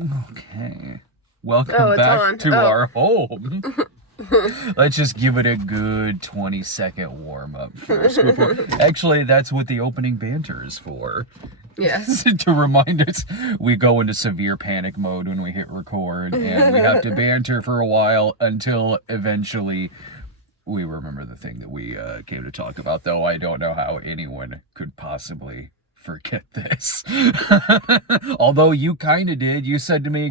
Okay. Welcome back to our home. Let's just give it a good 20-second warm-up first. Actually, that's what the opening banter is for. Yes. To remind us, we go into severe panic mode when we hit record, and we have to banter for a while until eventually we remember the thing that we came to talk about, though I don't know how anyone could possibly forget this. Although you kind of did. You said to me,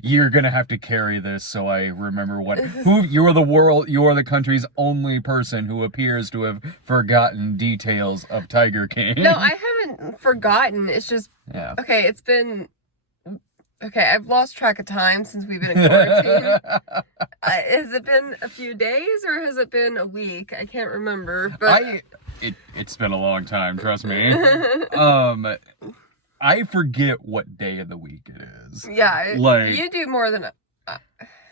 you're gonna have to carry this so I remember you are the country's only person who appears to have forgotten details of Tiger King. No, I haven't forgotten. It's just, yeah. Okay, I've lost track of time since we've been in quarantine. Has it been a few days or has it been a week? I can't remember, but... It's been a long time, trust me. I forget what day of the week it is. Yeah, you do more than...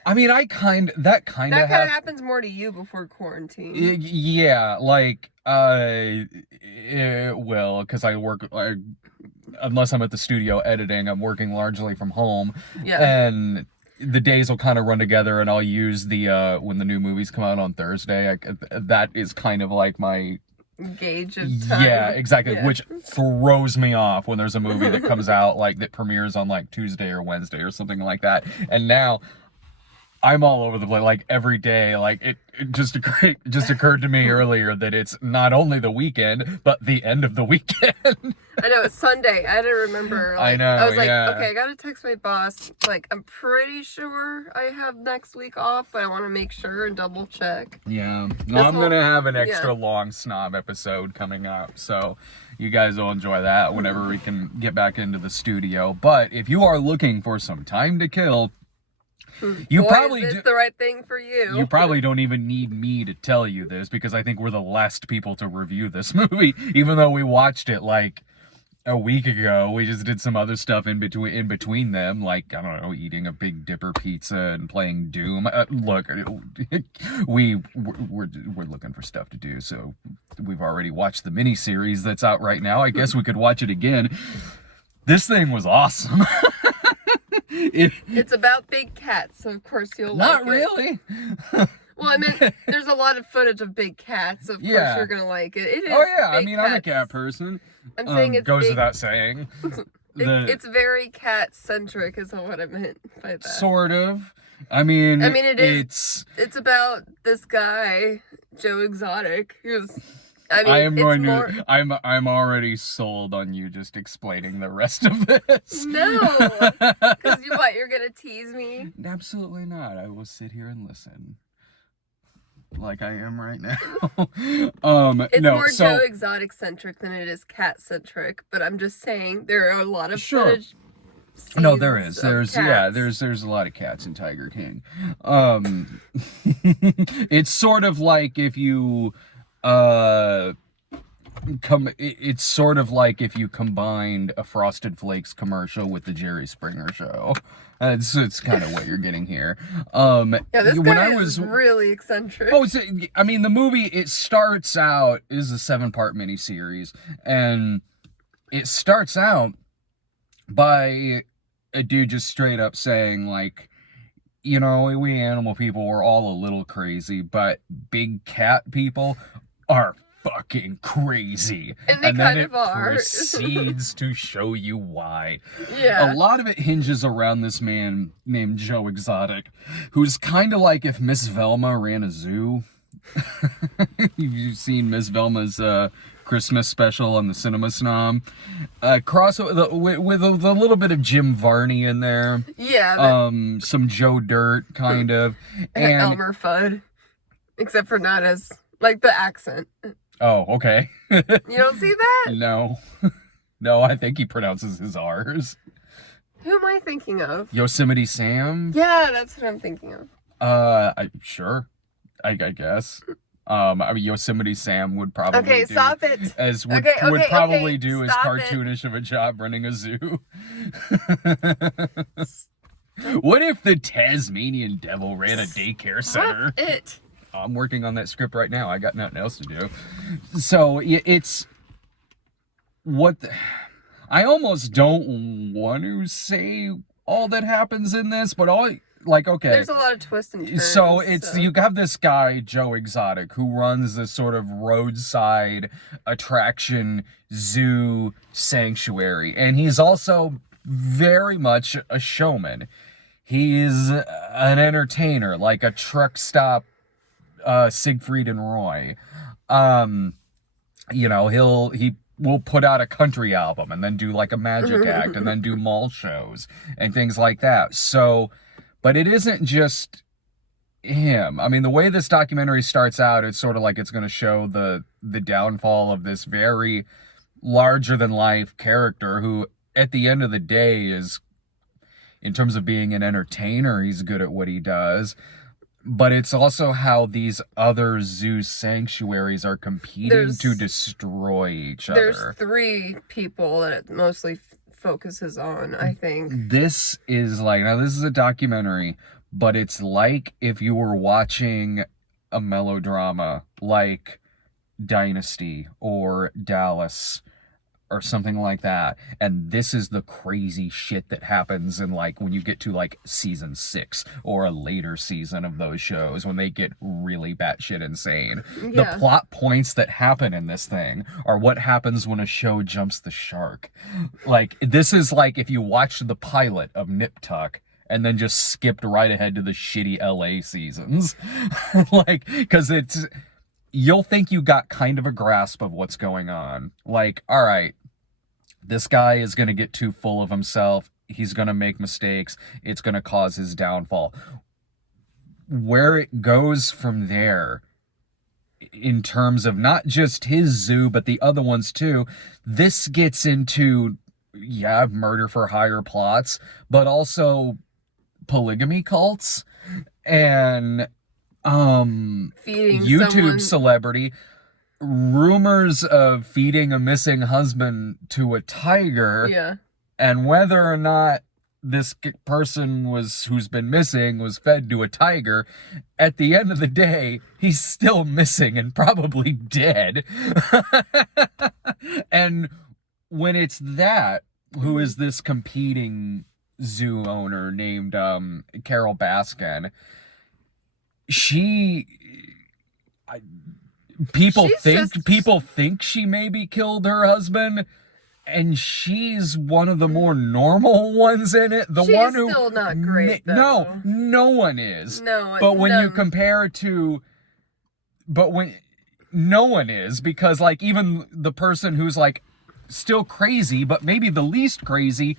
I mean, that kind of happens more to you before quarantine. Yeah, because I work... unless I'm at the studio editing, I'm working largely from home. Yeah. And the days will kind of run together, and I'll use when the new movies come out on Thursday. That is kind of like my... gauge of time. Yeah, exactly. Yeah. Which throws me off when there's a movie that comes out that premieres on Tuesday or Wednesday or something like that. And now I'm all over the place every day. It just occurred to me earlier that it's not only the weekend but the end of the weekend. I know, it's Sunday. I had to remember. I know. I was yeah. Okay, I gotta text my boss. I'm pretty sure I have next week off, but I want to make sure and double check. Yeah. No, I'm gonna have an extra long snob episode coming up, so you guys will enjoy that whenever we can get back into the studio. But if you are looking for some time to kill, is this the right thing for you? You probably don't even need me to tell you this, because I think we're the last people to review this movie, even though we watched it a week ago. We just did some other stuff in between them, I don't know, eating a Big Dipper pizza and playing Doom. Look, we're looking for stuff to do, so we've already watched the miniseries that's out right now. I guess we could watch it again. This thing was awesome. It's about big cats, so of course you'll like it. Not really. Well, I mean, there's a lot of footage of big cats, so of course you're gonna like it. It is. Oh yeah, I mean, cats. I'm a cat person. I'm saying it goes without saying. It's very cat-centric, is what I meant by that. Sort of. I mean, it's about this guy, Joe Exotic, who's... I'm already sold on you just explaining the rest of this. No, because you're gonna tease me? Absolutely not. I will sit here and listen, like I am right now. It's more Joe Exotic centric than it is cat centric. But I'm just saying there are a lot of footage. No, there is. There's a lot of cats in Tiger King. It's sort of like if you. It's sort of like if you combined a Frosted Flakes commercial with the Jerry Springer Show. It's kind of what you're getting here. This guy is really eccentric. The movie, it starts out, is a 7-part miniseries, and it starts out by a dude just straight up saying, we animal people, we're all a little crazy, but big cat people are fucking crazy. And they kind of are. Proceeds to show you why. Yeah. A lot of it hinges around this man named Joe Exotic, who's kind of like if Miss Velma ran a zoo. You've seen Miss Velma's Christmas special on the Cinema Snob. With a little bit of Jim Varney in there. Yeah. Some Joe Dirt, kind of. And Elmer Fudd. Except for not as... the accent. Oh, okay. You don't see that? No. No, I think he pronounces his R's. Who am I thinking of? Yosemite Sam? Yeah, that's what I'm thinking of. Sure. I guess. Yosemite Sam would probably do stop it. Would probably do as cartoonish of a job running a zoo. What if the Tasmanian Devil ran a daycare center? Stop it. I'm working on that script right now. I got nothing else to do. So it's I almost don't want to say all that happens in this, but all, like, okay. There's a lot of twists and turns. So you have this guy, Joe Exotic, who runs this sort of roadside attraction zoo sanctuary. And he's also very much a showman. He's an entertainer, like a truck stop Siegfried and Roy. You know, he will put out a country album and then do like a magic act and then do mall shows and things like that. So, but it isn't just him. I mean, the way this documentary starts out, it's sort of like it's going to show the downfall of this very larger than life character who at the end of the day is, in terms of being an entertainer, he's good at what he does. But it's also how these other zoo sanctuaries are competing to destroy each other. There's 3 people that it mostly focuses on, I think. This is like, now this is a documentary, but it's like if you were watching a melodrama like Dynasty or Dallas or something like that. And this is the crazy shit that happens in, like, when you get to, like, season 6 or a later season of those shows when they get really batshit insane. Yeah. The plot points that happen in this thing are what happens when a show jumps the shark. Like, this is like if you watched the pilot of Nip Tuck and then just skipped right ahead to the shitty LA seasons. Like, because it's... You'll think you got kind of a grasp of what's going on. Like, all right, this guy is going to get too full of himself. He's going to make mistakes. It's going to cause his downfall. Where it goes from there, in terms of not just his zoo, but the other ones too, this gets into, yeah, murder for hire plots, but also polygamy cults and... feeding YouTube someone... celebrity, rumors of feeding a missing husband to a tiger, yeah, and whether or not this person who's been missing was fed to a tiger, at the end of the day, he's still missing and probably dead. And when it's that, who is this competing zoo owner named Carol Baskin, people think she maybe killed her husband, and she's one of the more normal ones in it. She's one who still not great, though. No one is. No, but when you compare to, no one is, because like even the person who's like still crazy, but maybe the least crazy,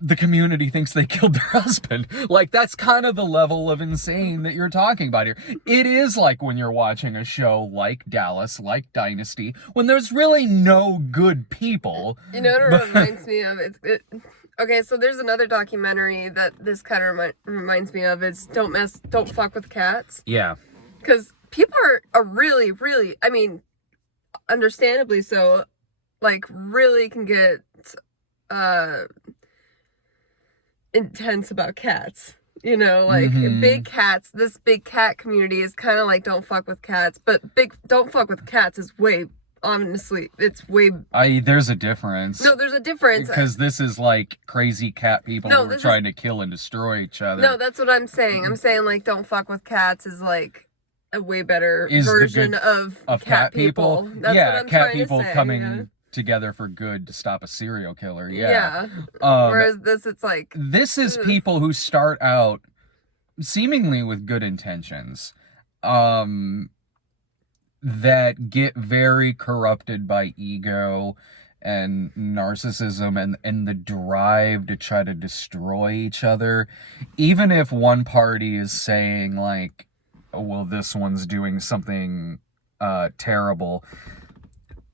the community thinks they killed their husband. Like, that's kind of the level of insane that you're talking about here. It is like when you're watching a show like Dallas, like Dynasty, when there's really no good people. You know what it reminds me of? Okay, so there's another documentary that this kind of reminds me of. It's Don't Fuck with Cats. Yeah. Because people are really, really, I mean, understandably so, like, really can get, intense about cats, you know, like big cats. This big cat community is kind of like Don't Fuck with Cats, but Don't Fuck with Cats is way, honestly, it's way... There's a difference. No, there's a difference. Because this is like crazy cat people who are trying to kill and destroy each other. No, that's what I'm saying. I'm saying like Don't Fuck with Cats is like a way better version of cat people. That's what I'm cat trying people to say, coming together for good to stop a serial killer. Whereas it's like, this is people who start out seemingly with good intentions, that get very corrupted by ego and narcissism and the drive to try to destroy each other. Even if one party is saying like, oh, well, this one's doing something terrible,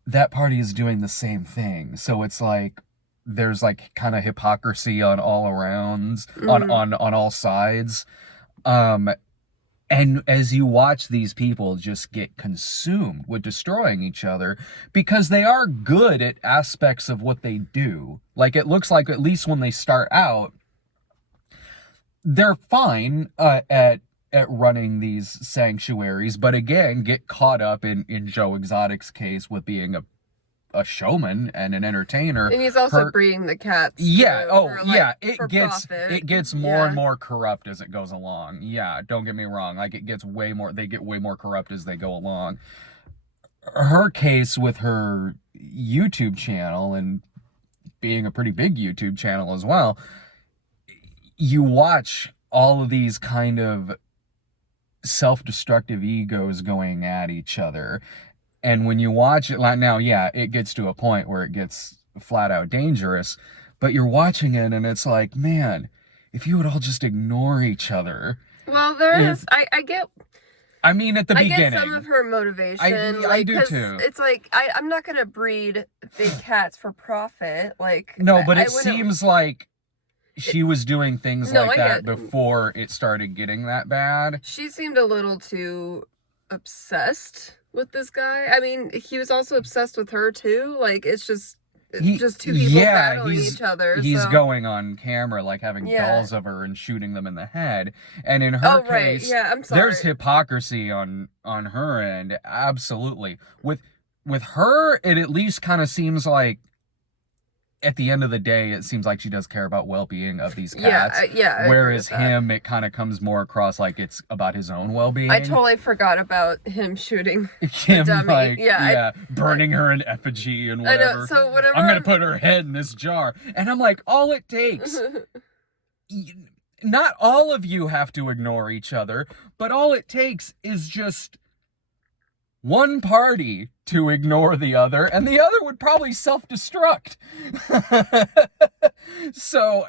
that party is doing the same thing. So it's like there's like kind of hypocrisy on all arounds, on all sides. And as you watch these people just get consumed with destroying each other, because they are good at aspects of what they do. Like, it looks like, at least when they start out, they're fine at running these sanctuaries, but again, get caught up in Joe Exotic's case with being a showman and an entertainer. And he's also breeding the cats. Yeah. It gets more and more corrupt as it goes along. Yeah. Don't get me wrong. Like, they get way more corrupt as they go along. Her case with her YouTube channel, and being a pretty big YouTube channel as well, you watch all of these kind of self-destructive egos going at each other. And when you watch it, like, now, yeah, it gets to a point where it gets flat out dangerous, but you're watching it and it's like, man, if you would all just ignore each other. Well, I get... I mean, at the beginning. I get some of her motivation. I do too. It's like, I'm not going to breed big cats for profit. Like, no, but it seems like she was doing things like that before it started getting that bad. She seemed a little too obsessed with this guy. I mean, he was also obsessed with her too. Like, it's just two people battling each other. He's going on camera, like, having dolls of her and shooting them in the head. And in her case, I'm sorry. There's hypocrisy on her end. Absolutely. With her, it at least kind of seems like, at the end of the day, it seems like she does care about well-being of these cats. Whereas him, it kind of comes more across like it's about his own well-being. I totally forgot about him shooting him, the dummy. Like, burning her in effigy and whatever. I know, so whatever. I'm gonna put her head in this jar. And I'm like, all it takes... Not all of you have to ignore each other, but all it takes is just one party to ignore the other, and the other would probably self-destruct. So,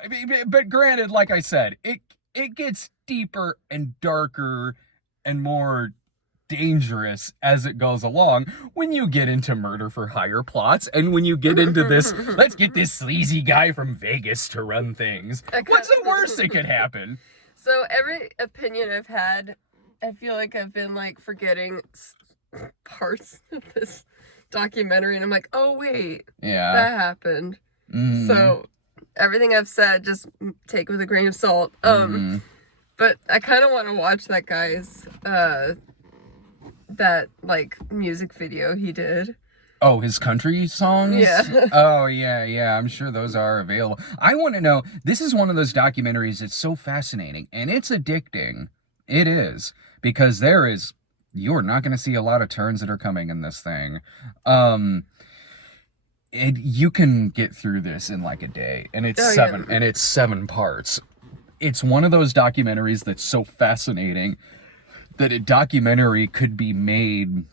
but granted, like I said, it gets deeper and darker and more dangerous as it goes along when you get into murder for hire plots, and when you get into this, let's get this sleazy guy from Vegas to run things. What's the worst that could happen? So every opinion I've had, I feel like I've been like forgetting parts of this documentary, and I'm like, oh wait, that happened. So everything I've said, just take with a grain of salt. But I kind of want to watch that guy's that like music video he did. Oh, his country songs? Yeah. Oh, yeah. I'm sure those are available. I want to know, this is one of those documentaries that's so fascinating, and it's addicting. It is. Because you're not going to see a lot of turns that are coming in this thing. You can get through this in like a day, and it's seven parts. It's one of those documentaries that's so fascinating that a documentary could be made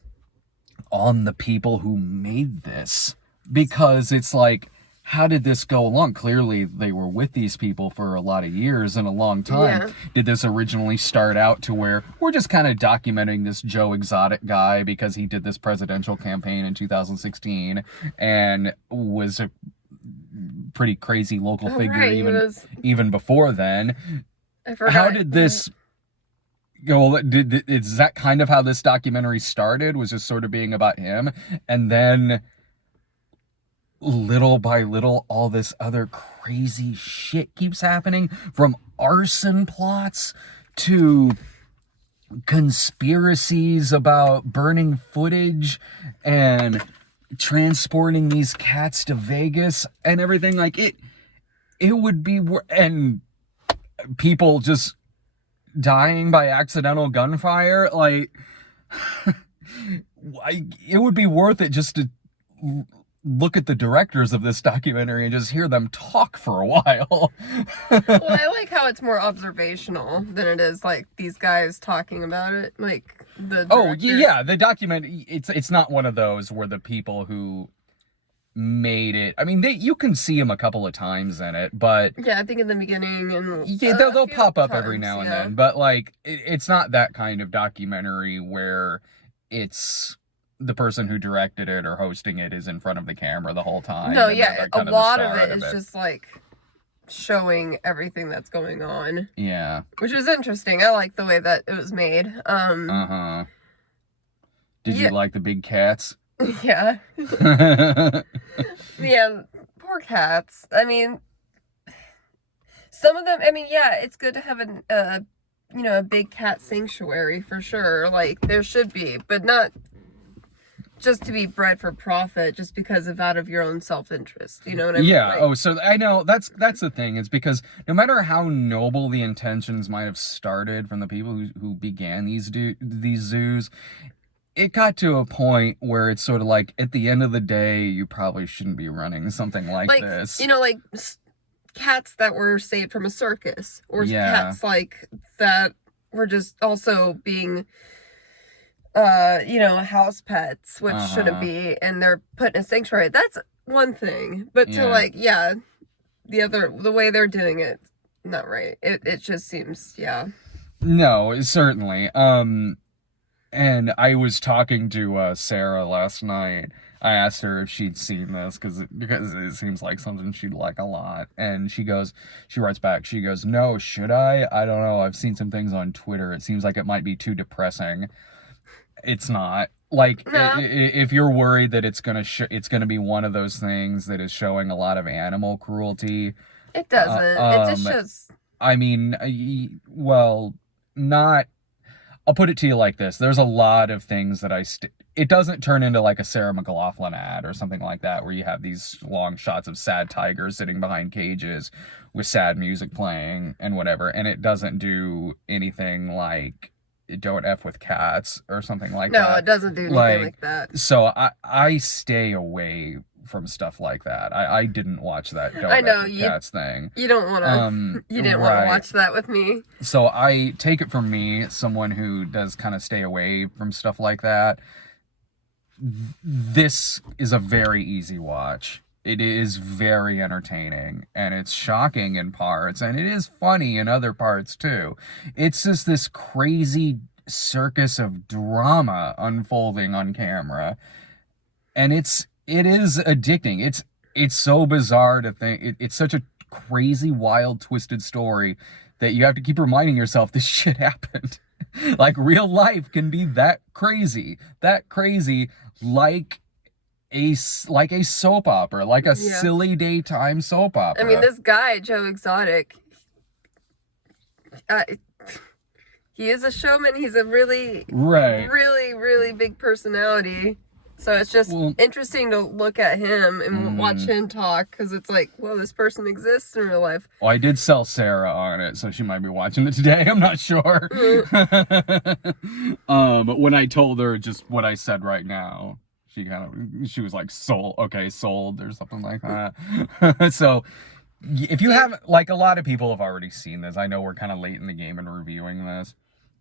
on the people who made this, because it's like, how did this go along? Clearly they were with these people for a lot of years and a long time. Yeah. Did this originally start out to where we're just kind of documenting this Joe Exotic guy because he did this presidential campaign in 2016 and was a pretty crazy local figure even before then? How did this go? Is that kind of how this documentary started? Was just sort of being about him, and then little by little, all this other crazy shit keeps happening, from arson plots to conspiracies about burning footage and transporting these cats to Vegas and everything. Like, it would be, and people just dying by accidental gunfire. Like, it would be worth it just to look at the directors of this documentary and just hear them talk for a while. Well, I like how it's more observational than it is like these guys talking about it. Like the directors. The documentary, it's not one of those where the people who made it, I mean, you can see them a couple of times in it, but yeah, I think in the beginning, and they'll pop up every now and then, but like it's not that kind of documentary where it's the person who directed it or hosting it is in front of the camera the whole time. No, yeah, a lot of it is just like showing everything that's going on. Yeah. Which is interesting. I like the way that it was made. Did you like the big cats? Yeah. Yeah, poor cats. I mean, some of them, I mean, yeah, it's good to have a big cat sanctuary for sure. Like, there should be, but not just to be bred for profit, just because of out of your own self-interest. You know what I mean? Yeah. Like, Oh, so I know that's the thing. It's because no matter how noble the intentions might have started from the people who began these zoos, it got to a point where it's sort of like, at the end of the day, you probably shouldn't be running something like this. You know, like cats that were saved from a circus, or cats like that were just also being you know, house pets, which shouldn't be, and they're put in a sanctuary. That's one thing. But to like, the way they're doing it, not right. It just seems, No, certainly. And I was talking to Sarah last night. I asked her if she'd seen this because it seems like something she'd like a lot. And she writes back, she goes, "No, should I? I don't know. I've seen some things on Twitter. It seems like it might be too depressing." It's not. Like, No. if you're worried that it's gonna be one of those things that is showing a lot of animal cruelty, it doesn't. It just shows. I mean, well, not. I'll put it to you like this: there's a lot of things that it doesn't turn into like a Sarah McLachlan ad or something like that, where you have these long shots of sad tigers sitting behind cages with sad music playing and whatever, and it doesn't do anything like Don't F with Cats or something like that. No, it doesn't do anything like that. So I stay away from stuff like that. I didn't watch that Don't F with Cats thing. You don't want to. You didn't want to watch that with me. So I take it from me, someone who does kind of stay away from stuff like that. This is a very easy watch. It is very entertaining, and it's shocking in parts, and it is funny in other parts too. It's just this crazy circus of drama unfolding on camera, and it is addicting. It's so bizarre to think. It's such a crazy, wild, twisted story that you have to keep reminding yourself this shit happened. Like, real life can be that crazy, like a soap opera, like a silly daytime soap opera. I mean, this guy, Joe Exotic, he is a showman. He's a really, really big personality. So it's just interesting to look at him and watch him talk, because it's like, well, this person exists in real life. Well, I did sell Sarah on it, so she might be watching it today. I'm not sure. But when I told her just what I said right now, she was like, sold, or something like that. So if you haven't, like, a lot of people have already seen this. I know we're kind of late in the game in reviewing this.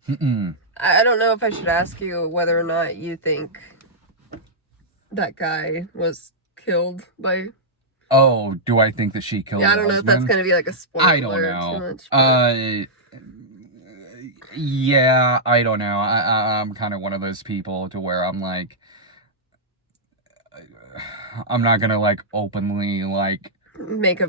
I don't know if I should ask you whether or not you think that guy was killed by... Oh, do I think that she killed her I don't know if that's going to be like a spoiler. I don't know. Yeah, I don't know. I'm kind of one of those people to where I'm like, I'm not gonna like openly like make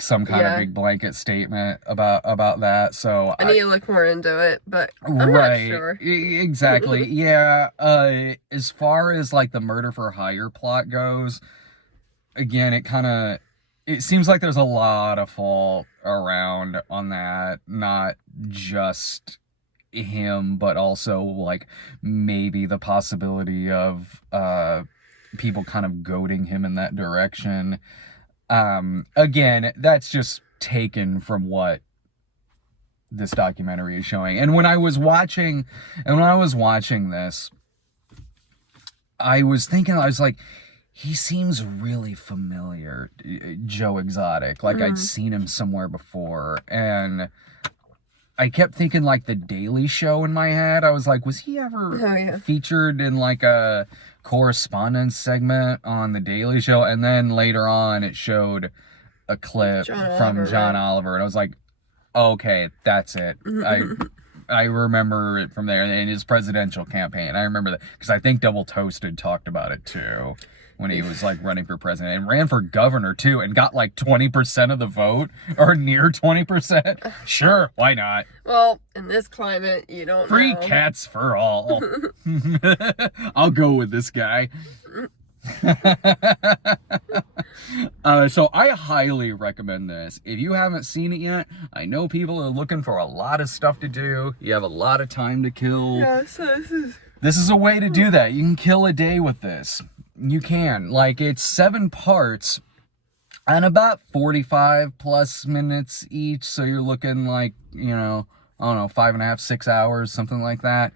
some kind of big blanket statement about that. So I need to look more into it, but I'm not sure. Exactly. Yeah. As far as like the murder for hire plot goes, again, it seems like there's a lot of fault around on that, not just him, but also like maybe the possibility of people kind of goading him in that direction. Again, that's just taken from what this documentary is showing. And when I was watching this, I was like, he seems really familiar, Joe Exotic. Like I'd seen him somewhere before, and I kept thinking like The Daily Show in my head. I was like, was he ever featured in like a correspondence segment on The Daily Show? And then later on it showed a clip from John Oliver, and I was like, okay, that's it. I remember it from there, in his presidential campaign. I remember that because I think Double Toasted talked about it too when he was like running for president, and ran for governor too, and got like 20% of the vote, or near 20%. Sure, why not? Well, in this climate, you don't Free know. cats for all. I'll go with this guy. So I highly recommend this. If you haven't seen it yet, I know people are looking for a lot of stuff to do. You have a lot of time to kill. Yeah, so this is This is a way to do that. You can kill a day with this. You can. Like, it's 7 parts and about 45 plus minutes each. So you're looking like, you know, I don't know, 5.5, 6 hours, something like that.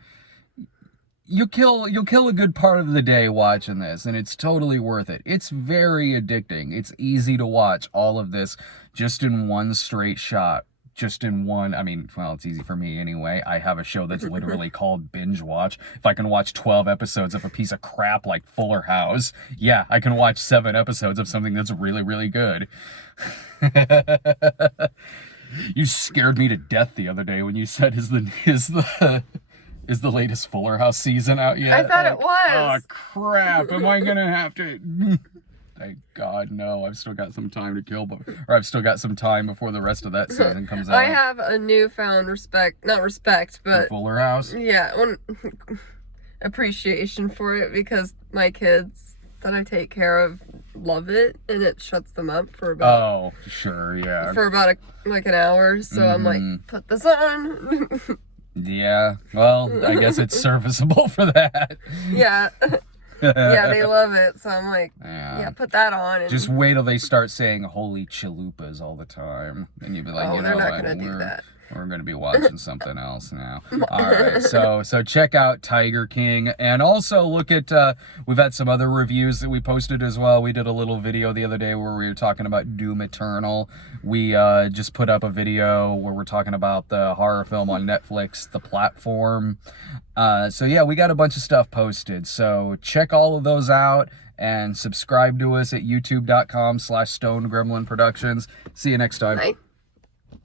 You'll kill a good part of the day watching this, and it's totally worth it. It's very addicting. It's easy to watch all of this just in one straight shot. Just in one, I mean, well, it's easy for me anyway. I have a show that's literally called Binge Watch. If I can watch 12 episodes of a piece of crap like Fuller House, yeah, I can watch 7 episodes of something that's really, really good. You scared me to death the other day when you said, is the latest Fuller House season out yet? I thought it was. Oh, crap. Am I going to have to... Thank God, no. I've still got some time to kill, or I've still got some time before the rest of that season comes out. I have a newfound not respect, but... For Fuller House? Yeah, appreciation for it, because my kids that I take care of love it, and it shuts them up for about... Oh, sure, yeah. For about an hour, so I'm like, put this on. Yeah, well, I guess it's serviceable for that. Yeah. Yeah, they love it, so I'm like, yeah, put that on. And... Just wait till they start saying holy chalupas all the time. And you'll be like, you know they're not what, going to do that. We're going to be watching something else now. All right, so check out Tiger King. And also look at, we've had some other reviews that we posted as well. We did a little video the other day where we were talking about Doom Eternal. We just put up a video where we're talking about the horror film on Netflix, The Platform. So yeah, we got a bunch of stuff posted. So check all of those out and subscribe to us at youtube.com/Stone Gremlin Productions. See you next time. Bye.